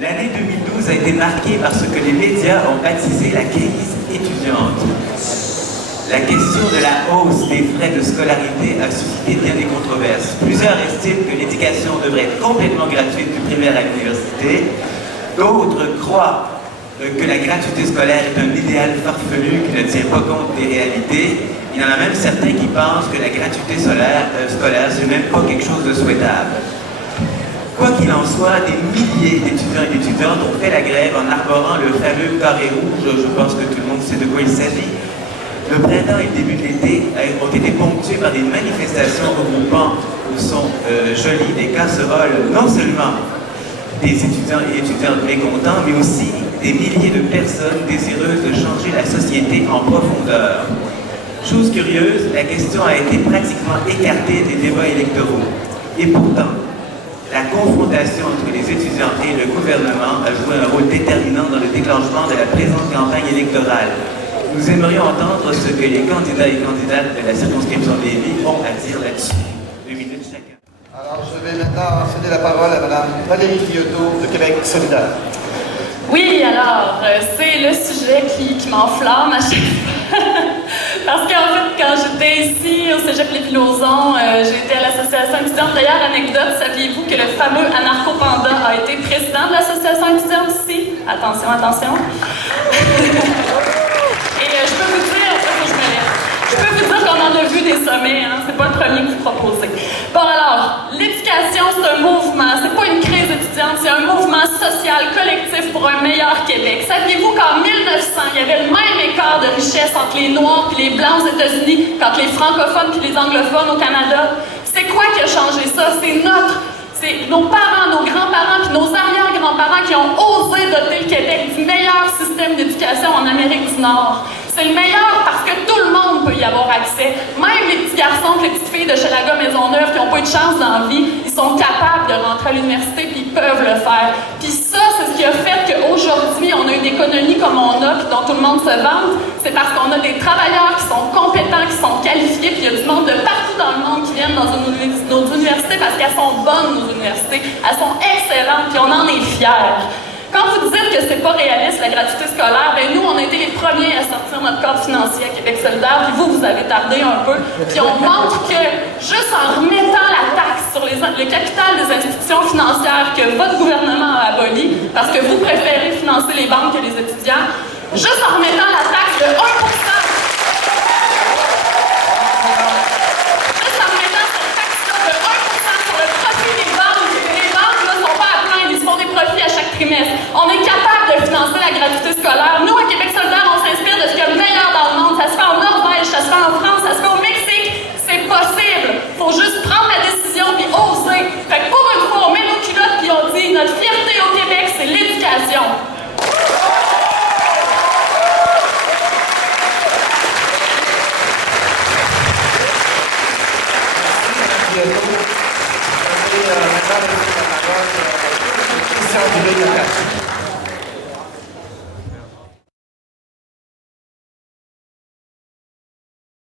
L'année 2012 a été marquée par ce que les médias ont baptisé la crise étudiante. La question de la hausse des frais de scolarité a suscité bien des controverses. Plusieurs estiment que l'éducation devrait être complètement gratuite du primaire à l'université. D'autres croient que la gratuité scolaire est un idéal farfelu qui ne tient pas compte des réalités. Il y en a même certains qui pensent que la gratuité scolaire, c'est même pas quelque chose de souhaitable. Quoi qu'il en soit, des milliers d'étudiants et d'étudiantes ont fait la grève en arborant le fameux carré rouge. Je pense que tout le monde sait de quoi il s'agit. Le printemps et le début de l'été ont été ponctués par des manifestations regroupant au son joli des casseroles, non seulement des étudiants et étudiantes mécontents, mais aussi des milliers de personnes désireuses de changer la société en profondeur. Chose curieuse, la question a été pratiquement écartée des débats électoraux. Et pourtant, la confrontation entre les étudiants et le gouvernement a joué un rôle déterminant dans le déclenchement de la présente campagne électorale. Nous aimerions entendre ce que les candidats et candidates de la circonscription de Lévis ont à dire là-dessus. 2 minutes chacun. Alors, je vais maintenant céder la parole à Mme Valérie Guillotot de Québec solidaire. Oui, alors, c'est le sujet qui m'enflamme à chaque fois. Parce qu'en fait, quand j'étais ici au Cégep Lévis-Lauzon, j'ai été à l'association étudiante. D'ailleurs, anecdote, saviez-vous que le fameux Anarcho-Panda a été président de l'association étudiante ici? Attention, attention. Et je peux vous dire, je peux vous dire qu'on en a vu des sommets, hein? C'est pas le premier que vous proposez. Bon alors, l'éducation c'est un mouvement, c'est pas une crise étudiante, c'est un mouvement social, collectif pour un meilleur Québec. Saviez-vous qu'en 1900, il y avait le même écart de richesse entre les Noirs et les Blancs aux États-Unis qu'entre les francophones et les anglophones au Canada? C'est quoi qui a changé ça? C'est nos parents, nos grands-parents puis nos arrière-grands-parents qui ont osé doter le Québec du meilleur système d'éducation en Amérique du Nord. C'est le meilleur parce que tout le monde peut y avoir accès. Même les petits garçons, les petites filles de Hochelaga-Maisonneuve qui n'ont pas eu de chance dans la vie, ils sont capables de rentrer à l'université puis ils peuvent le faire. Puis ça, c'est ce qui a fait qu'aujourd'hui, on a une économie comme on a puis dont tout le monde se vante. C'est parce qu'on a des travailleurs qui sont compétents, qui sont qualifiés, puis il y a du monde de partout dans le monde qui viennent dans nos universités parce qu'elles sont bonnes, nos universités. Elles sont excellentes, puis on en est fiers. Quand vous dites que c'est pas réaliste, la gratuité scolaire, ben nous, on a été les premiers à sortir notre cadre financier à Québec solidaire, puis vous avez tardé un peu. Puis on montre que, juste en remettant la taxe sur le capital des institutions financières que votre gouvernement a aboli, parce que vous préférez financer les banques que les étudiants, juste en remettant la taxe de 1%, juste en remettant cette taxe-là de 1% sur le profit des banques là, sont pas à plaindre, ils se font des profits à chaque trimestre.